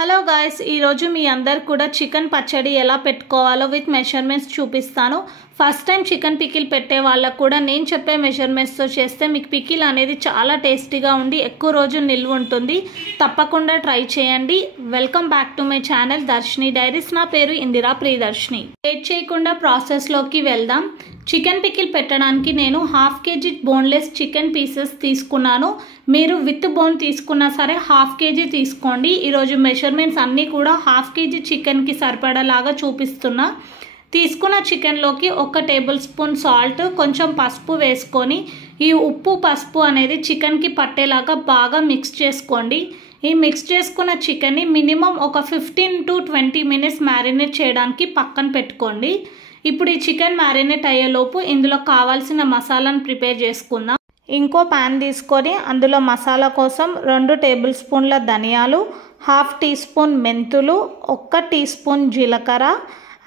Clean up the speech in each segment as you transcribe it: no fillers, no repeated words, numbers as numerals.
Hello guys, ఈరోజు మీ అందరు కూడా చికెన్ పచ్చడి ఎలా పెట్టుకోవాలో విత్ మెజర్మెంట్స్ చూపిస్తాను. ఫస్ట్ టైం చికెన్ పికిల్ పెట్టే వాళ్ళకు కూడా నేను చెప్పే మెజర్మెంట్స్తో చేస్తే మీకు పికిల్ అనేది చాలా టేస్టీగా ఉండి ఎక్కువ రోజు నిల్వ ఉంటుంది. తప్పకుండా ట్రై చేయండి. Welcome back to my channel Darshini diaries. నా పేరు ఇందిరా ప్రియదర్శిని. లేట్ చేయకుండా ప్రాసెస్లోకి వెళ్దాం. చికెన్ పికిల్ పెట్టడానికి నేను 1/2 kg బోన్లెస్ చికెన్ పీసెస్ తీసుకున్నాను. మీరు విత్ బోన్ తీసుకున్నా సరే 1/2 kg తీసుకోండి. ఈరోజు మెజర్మెంట్స్ అన్నీ కూడా 1/2 kg చికెన్కి సరిపడేలాగా చూపిస్తున్నా. తీసుకున్న చికెన్లోకి 1 టేబుల్ స్పూన్ సాల్ట్, కొంచెం పసుపు వేసుకొని ఈ ఉప్పు పసుపు అనేది చికెన్కి పట్టేలాగా బాగా మిక్స్ చేసుకోండి. ఈ మిక్స్ చేసుకున్న చికెన్ని మినిమం ఒక 15 to 20 మినిట్స్ మ్యారినేట్ చేయడానికి పక్కన పెట్టుకోండి. ఇప్పుడు ఈ చికెన్ మ్యారినేట్ అయ్యేలోపు ఇందులో కావాల్సిన మసాలాను ప్రిపేర్ చేసుకుందాం. ఇంకో ప్యాన్ తీసుకొని అందులో మసాలా కోసం 2 టేబుల్ స్పూన్ల ధనియాలు, 1/2 టీ స్పూన్ మెంతులు, 1 టీ స్పూన్ జీలకర్ర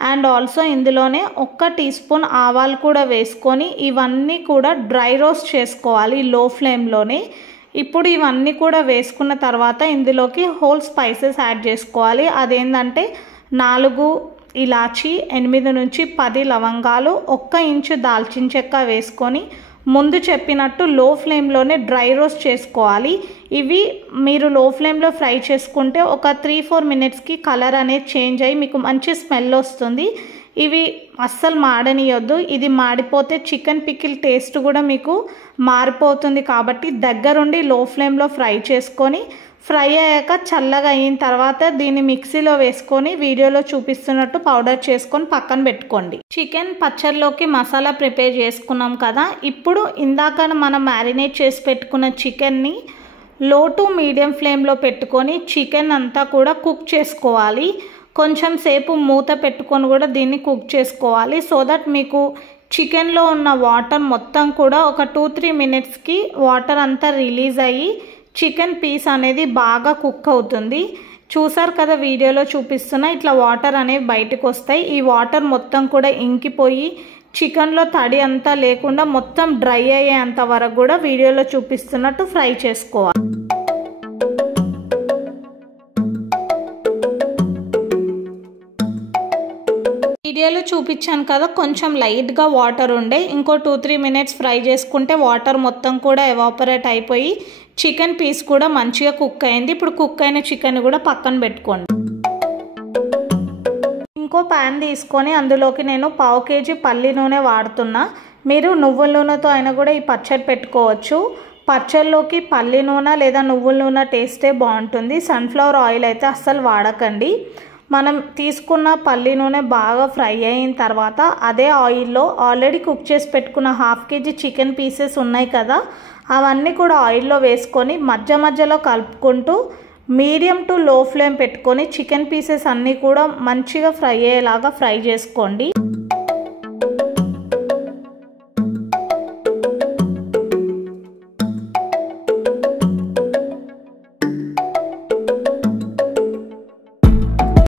అండ్ ఆల్సో ఇందులోనే 1 టీ స్పూన్ ఆవాలు కూడా వేసుకొని ఇవన్నీ కూడా డ్రై రోస్ట్ చేసుకోవాలి లో ఫ్లేమ్లోనే. ఇప్పుడు ఇవన్నీ కూడా వేసుకున్న తర్వాత ఇందులోకి హోల్ స్పైసెస్ యాడ్ చేసుకోవాలి. అదేంటంటే 4 ఇలాచి, 8 నుంచి 10 లవంగాలు, 1 ఇంచు దాల్చిన చెక్క వేసుకొని ముందు చెప్పినట్టు లో ఫ్లేమ్లోనే డ్రై రోస్ట్ చేసుకోవాలి. ఇవి మీరు లో ఫ్లేమ్లో ఫ్రై చేసుకుంటే ఒక 3-4 మినిట్స్కి కలర్ అనేది చేంజ్ అయ్యి మీకు మంచి స్మెల్ వస్తుంది. ఇవి అస్సలు మాడనియొద్దు. ఇది మాడిపోతే చికెన్ పికిల్ టేస్ట్ కూడా మీకు మారిపోతుంది. కాబట్టి దగ్గరుండి లో ఫ్లేమ్లో ఫ్రై చేసుకొని ఫ్రై అయ్యాక చల్లగా అయిన తర్వాత దీన్ని మిక్సీలో వేసుకొని వీడియోలో చూపిస్తున్నట్టు పౌడర్ చేసుకొని పక్కన పెట్టుకోండి. చికెన్ పచ్చడిలోకి మసాలా ప్రిపేర్ చేసుకున్నాం కదా. ఇప్పుడు ఇందాక మనం మ్యారినేట్ చేసి పెట్టుకున్న చికెన్ని లో టు మీడియం ఫ్లేమ్లో పెట్టుకొని చికెన్ అంతా కూడా కుక్ చేసుకోవాలి. కొంచెం సేపు మూత పెట్టుకొని కూడా దీన్ని కుక్ చేసుకోవాలి. సో దట్ మీకు చికెన్లో ఉన్న వాటర్ మొత్తం కూడా ఒక 2-3 మినిట్స్కి వాటర్ అంతా రిలీజ్ అయ్యి చికెన్ పీస్ అనేది బాగా కుక్ అవుతుంది. చూసారు కదా వీడియోలో చూపిస్తున్నా, ఇట్లా వాటర్ అనేవి బయటకు వస్తాయి. ఈ వాటర్ మొత్తం కూడా ఇంకిపోయి చికెన్లో తడి అంతా లేకుండా మొత్తం డ్రై అయ్యేంత వరకు కూడా వీడియోలో చూపిస్తున్నట్టు ఫ్రై చేసుకోవాలి. వీడియోలో చూపించాను కదా, కొంచెం లైట్గా వాటర్ ఉండే. ఇంకో 2-3 మినిట్స్ ఫ్రై చేసుకుంటే వాటర్ మొత్తం కూడా ఎవాపరేట్ అయిపోయి చికెన్ పీస్ కూడా మంచిగా కుక్ అయింది. ఇప్పుడు కుక్ అయిన చికెన్ కూడా పక్కన పెట్టుకోండి. ఇంకో ప్యాన్ తీసుకొని అందులోకి నేను 1/2 kg పల్లి నూనె వాడుతున్నా. మీరు నువ్వుల నూనెతో అయినా కూడా ఈ పచ్చడి పెట్టుకోవచ్చు. పచ్చడిలోకి పల్లి నూనె లేదా నువ్వుల నూనె టేస్టే బాగుంటుంది. సన్ఫ్లవర్ ఆయిల్ అయితే అస్సలు వాడకండి. మనం తీసుకున్న పల్లి నూనె బాగా ఫ్రై అయిన తర్వాత అదే ఆయిల్లో ఆల్రెడీ కుక్ చేసి పెట్టుకున్న 1/2 kg చికెన్ పీసెస్ ఉన్నాయి కదా, అవన్నీ కూడా ఆయిల్లో వేసుకొని మధ్య మధ్యలో కలుపుకుంటూ మీడియం టు లో ఫ్లేమ్ పెట్టుకొని చికెన్ పీసెస్ అన్నీ కూడా మంచిగా ఫ్రై అయ్యేలాగా ఫ్రై చేసుకోండి.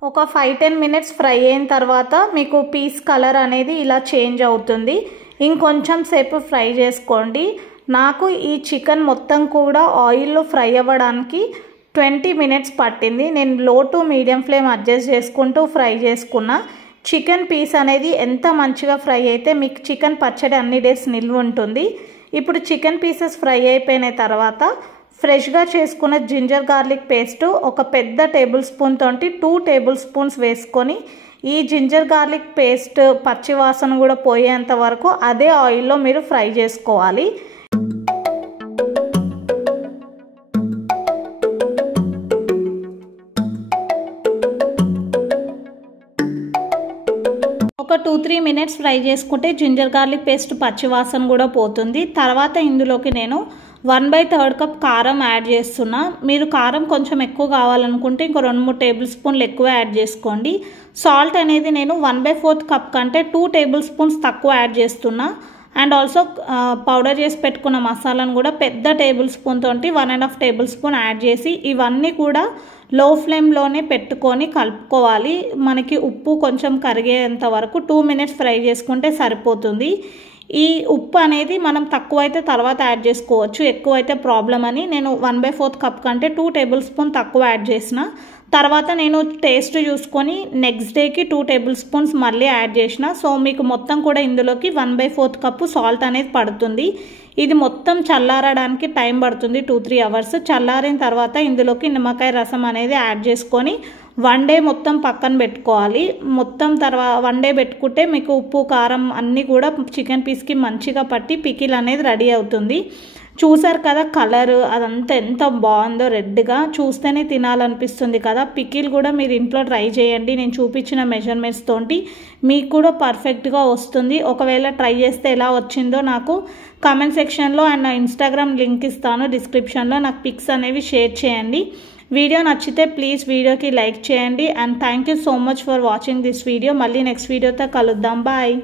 ఒక 5-10 మినిట్స్ ఫ్రై అయిన తర్వాత మీకు పీస్ కలర్ అనేది ఇలా చేంజ్ అవుతుంది. ఇంకొంచెం సేపు ఫ్రై చేసుకోండి. నాకు ఈ చికెన్ మొత్తం కూడా ఆయిల్లో ఫ్రై అవ్వడానికి 20 మినిట్స్ పట్టింది. నేను లో టు మీడియం ఫ్లేమ్ అడ్జస్ట్ చేసుకుంటూ ఫ్రై చేసుకున్నా. చికెన్ పీస్ అనేది ఎంత మంచిగా ఫ్రై అయితే మీకు చికెన్ పచ్చడి అన్ని డేస్ నిల్వ ఉంటుంది. ఇప్పుడు చికెన్ పీసెస్ ఫ్రై అయిపోయిన తర్వాత ఫ్రెష్గా చేసుకున్న జింజర్ గార్లిక్ పేస్ట్ ఒక పెద్ద టేబుల్ స్పూన్ తోటి 2 టేబుల్ స్పూన్స్ వేసుకొని ఈ జింజర్ గార్లిక్ పేస్ట్ పచ్చివాసన కూడా పోయేంత వరకు అదే ఆయిల్లో మీరు ఫ్రై చేసుకోవాలి. ఒక 2-3 మినిట్స్ ఫ్రై చేసుకుంటే జింజర్ గార్లిక్ పేస్ట్ పచ్చివాసన కూడా పోతుంది. తర్వాత ఇందులోకి నేను 1/3 కప్ కారం యాడ్ చేస్తున్నా. మీరు కారం కొంచెం ఎక్కువ కావాలనుకుంటే ఇంకో 2-3 టేబుల్ స్పూన్లు ఎక్కువ యాడ్ చేసుకోండి. సాల్ట్ అనేది నేను 1/4 కప్ కంటే 2 టేబుల్ స్పూన్స్ తక్కువ యాడ్ చేస్తున్నా. అండ్ ఆల్సో పౌడర్ చేసి పెట్టుకున్న మసాలాను కూడా పెద్ద టేబుల్ స్పూన్ తోటి 1.5 టేబుల్ స్పూన్ యాడ్ చేసి ఇవన్నీ కూడా లో ఫ్లేమ్లోనే పెట్టుకొని కలుపుకోవాలి. మనకి ఉప్పు కొంచెం కరిగేంత వరకు 2 మినిట్స్ ఫ్రై చేసుకుంటే సరిపోతుంది. ఈ ఉప్పు అనేది మనం తక్కువైతే తర్వాత యాడ్ చేసుకోవచ్చు, ఎక్కువైతే ప్రాబ్లం అని నేను 1/4 కప్ కంటే 2 టేబుల్ స్పూన్ తక్కువ యాడ్ చేసిన. తర్వాత నేను టేస్ట్ చూసుకొని నెక్స్ట్ డేకి 2 టేబుల్ స్పూన్స్ మళ్ళీ యాడ్ చేసిన. సో మీకు మొత్తం కూడా ఇందులోకి 1/4 కప్పు సాల్ట్ అనేది పడుతుంది. ఇది మొత్తం చల్లారడానికి టైం పడుతుంది 2-3 అవర్స్. చల్లారిన తర్వాత ఇందులోకి నిమ్మకాయ రసం అనేది యాడ్ చేసుకొని 1 డే మొత్తం పక్కన పెట్టుకోవాలి. మొత్తం తర్వాత 1 డే పెట్టుకుంటే మీకు ఉప్పు కారం అన్నీ కూడా చికెన్ పీస్కి మంచిగా పట్టి పికిల్ అనేది రెడీ అవుతుంది. చూసారు కదా కలర్ అదంతా ఎంత బాగుందో, రెడ్గా చూస్తేనే తినాలనిపిస్తుంది కదా. పికిల్ కూడా మీరు ఇంట్లో ట్రై చేయండి. నేను చూపించిన మెజర్మెంట్స్ తోటి మీకు కూడా పర్ఫెక్ట్గా వస్తుంది. ఒకవేళ ట్రై చేస్తే ఎలా వచ్చిందో నాకు కామెంట్ సెక్షన్లో అండ్ నా ఇన్స్టాగ్రామ్ లింక్ ఇస్తాను డిస్క్రిప్షన్లో. నాకు పిక్స్ అనేవి షేర్ చేయండి. వీడియో నచ్చితే ప్లీజ్ వీడియోకి లైక్ చేయండి. And thank you so much for watching this video. మళ్ళీ నెక్స్ట్ వీడియోతో కలుద్దాం. బాయ్.